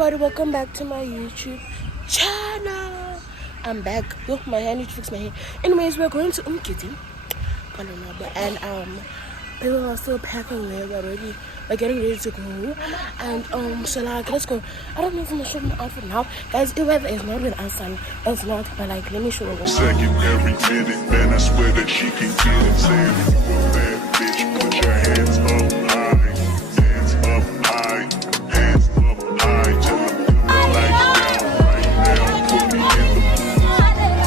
everybody, welcome back to my YouTube channel. I'm back. Look, my hair, I need to fix my hair. Anyways, we're going to Umkiti. And people are still packing there. We're getting ready to go. And so like, let's go. I don't know if I'm gonna show my outfit now. Guys, the weather is not with us and it's not, but like, let me show you. Second every minute, man, I swear that she can get it. Saying if you a bad bitch, put your hands up high. Hands up high. Hands up high. Till I feel the lights down right now. Put me in the mood. I'm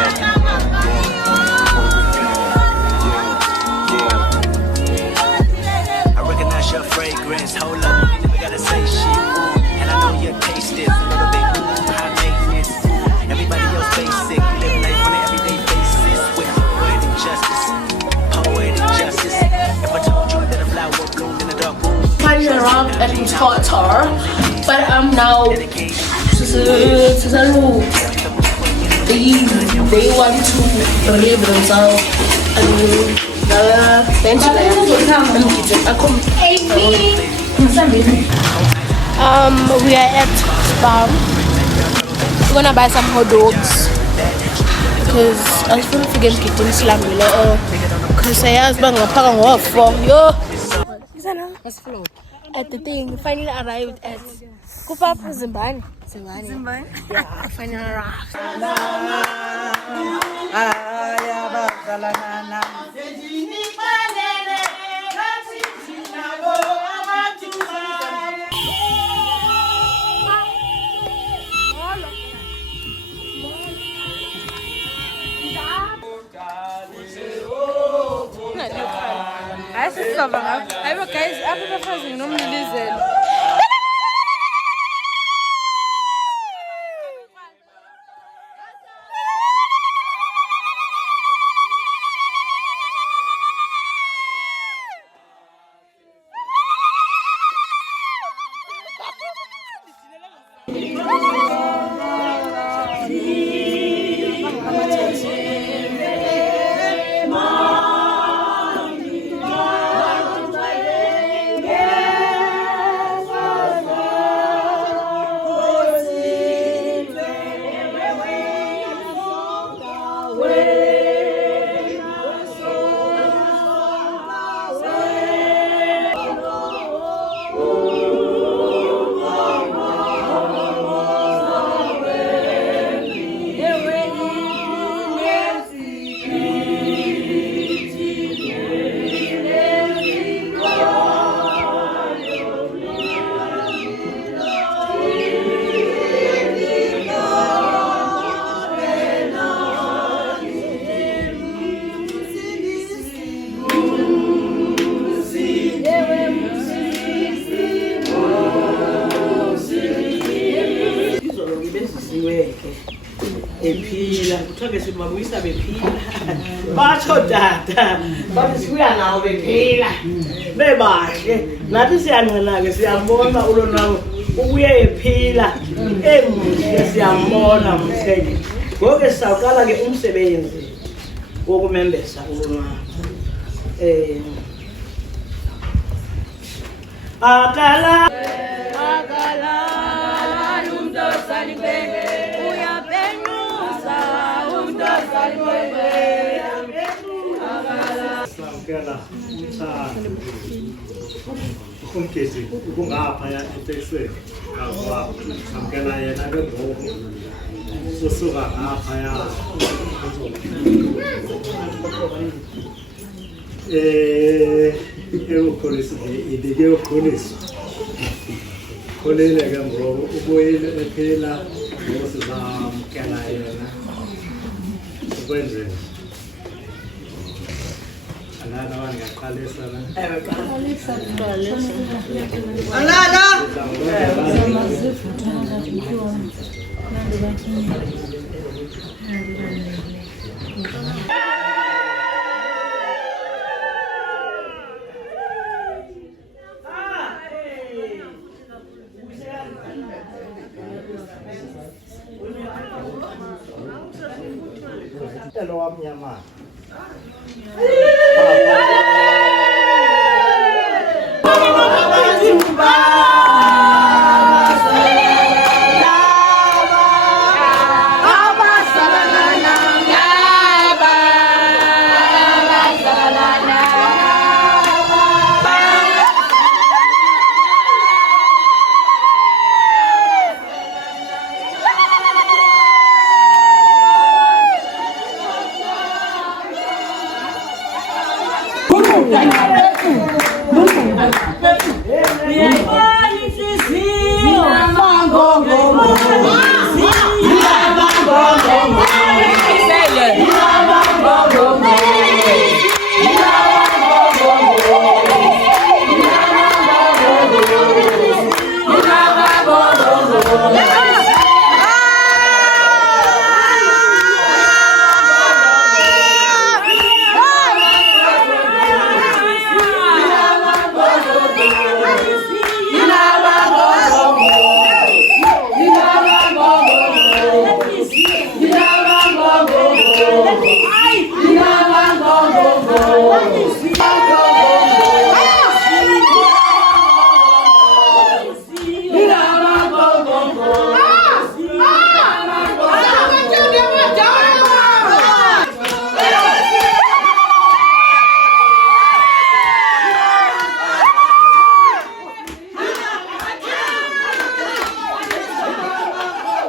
talking I recognize your fragrance. Hold up, you never gotta say shit. And I know your taste is a little bit high maintenance. Everybody else basic, live life on an everyday basis with poetic justice. Poetic justice. If I told you that a flower bloomed in a dark room, Running around at Qatar, but I'm now they want to relieve themselves and we are at Spar. We're gonna buy some hot dogs because I was feeling forget getting slam because I asked bang for yo at the thing. Finally arrived at Kupapa Zimbani. Yeah, finally arrived. Guys, I'm fazendo nome de dizer. Ephila kuthoke sithi babuyisa bephila batho tata bathi sibuya nawo bephila bebahle nathi siyanqena ke siyambona ulonwawo ubuye ephila emuhle siyambona mhleke ngoku sisaqala ke umsebenzi wokumembesa ulonwawo akala umntosani kwenge Samkela umthando umkezi kungaphaya eTexas akwa samkela yena ke ngoku sosuka ngaphaya ukholisa idike ukholisa kholele ke ngoku ubuyile ephela ngosizamkela yena ukwenze alana wangaqalisa Hello, I'm Yama.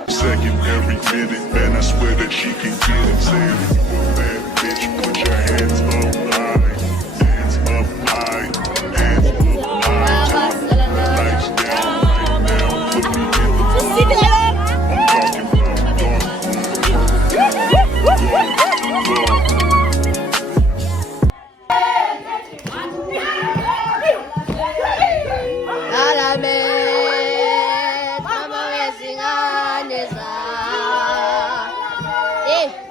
Second every minute, man, I swear that she can get it. Say if you a bad bitch, put your hands up high. Hands up high. Hands up high. Turn the lights down right now. Put me in the mood. I'm talking about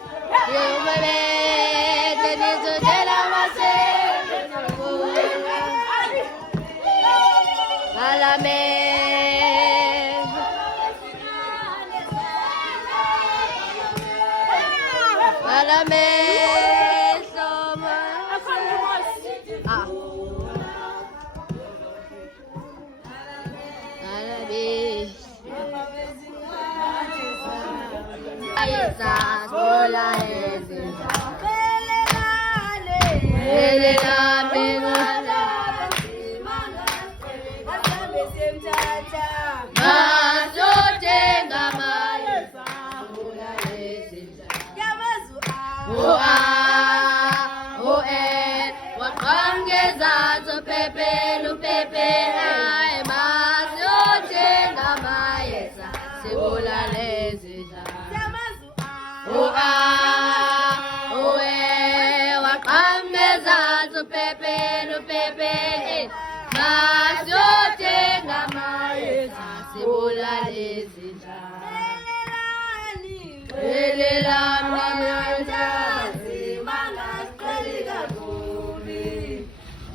dark.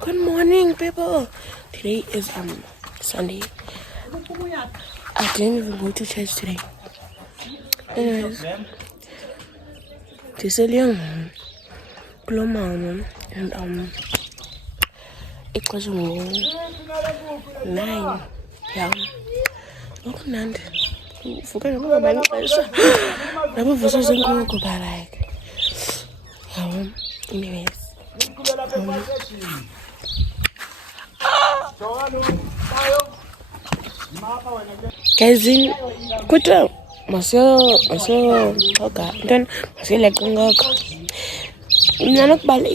Good morning, people. Today is Sunday. I didn't even go to church today. Anyways, this is young Plumano and it was 9. Yeah. Oh, forget about my never was so good, but like, anyways. Guys, in Kuta, Marcel, okay, then Marcel like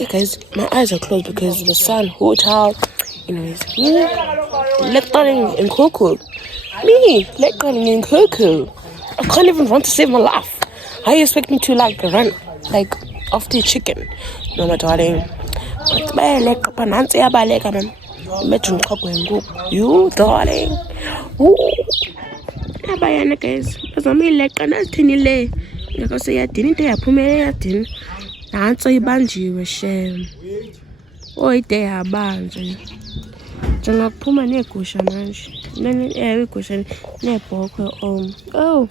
guys, my eyes are closed because the sun, hotel, anyways, me, lecturing in Coco. Me, lecturing in Coco. I can't even run to save my life. How you expect me to like run like after chicken? No, my darling. You darling. Abayana guys. Bazamileka nathini ngakho yadini into yaphumele yadini. Nanso ibanjiwe shem. Oyide yabanje. Njenga kuphuma negusha manje. Igusha nebhokhwe Oh.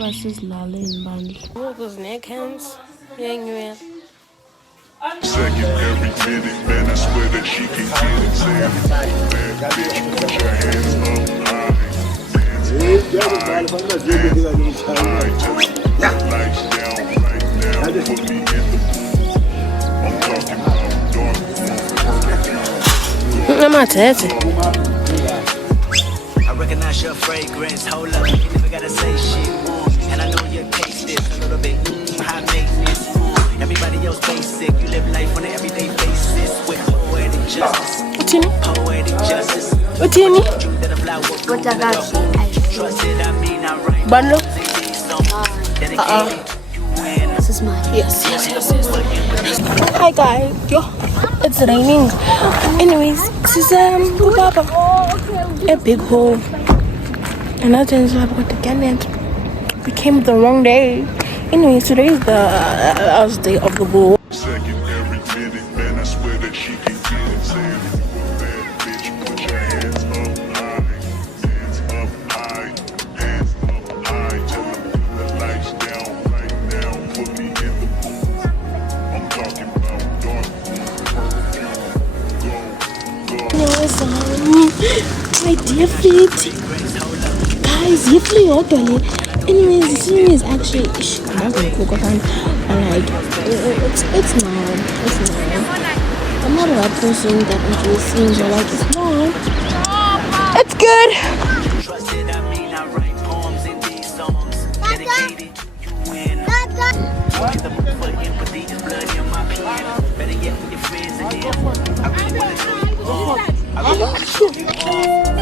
basisilale inibandla ukuzineck hands yenywele. Second every minute, man, I swear that she can get it. Saying, bad bitch, put your hands up high. Hands up high. Hands up high. Just the lights down right now. Put me in the mood. I'm talking about dark I recognize your fragrance. Hold up, you never gotta say shit. And I know your taste is a little bit high maintenance. Everybody else basic. You live life on an everyday basis with poetic justice. Poetic justice. What do you need? What I got? Trusted, I mean, I write. Bundle? This is mine. Yes. Hi guys, yo, it's raining. Anyways, this is Baba, a big hole. And I didn't have got to get it. Became the wrong day. Anyways, today is the last day of the ball. second every minute, man, I swear that she can get it. Saying, bad bitch, put your hands up high. Hands up high. Hands up high. Tell them the lights down right now. Put me in the mood. I'm talking about dark My dear feet. Guys, you feel your dolly. Anyways, this thing is actually I'm not gonna cook on. Like it's not. I'm not a person that enjoys things or like it's not. It's good. Trusted, I mean, I write poems in these songs. Dedicated, you win. The move for empathy is blood in my pen. Better yet with your friends again. I really wanna know you all. I really wanna show you all.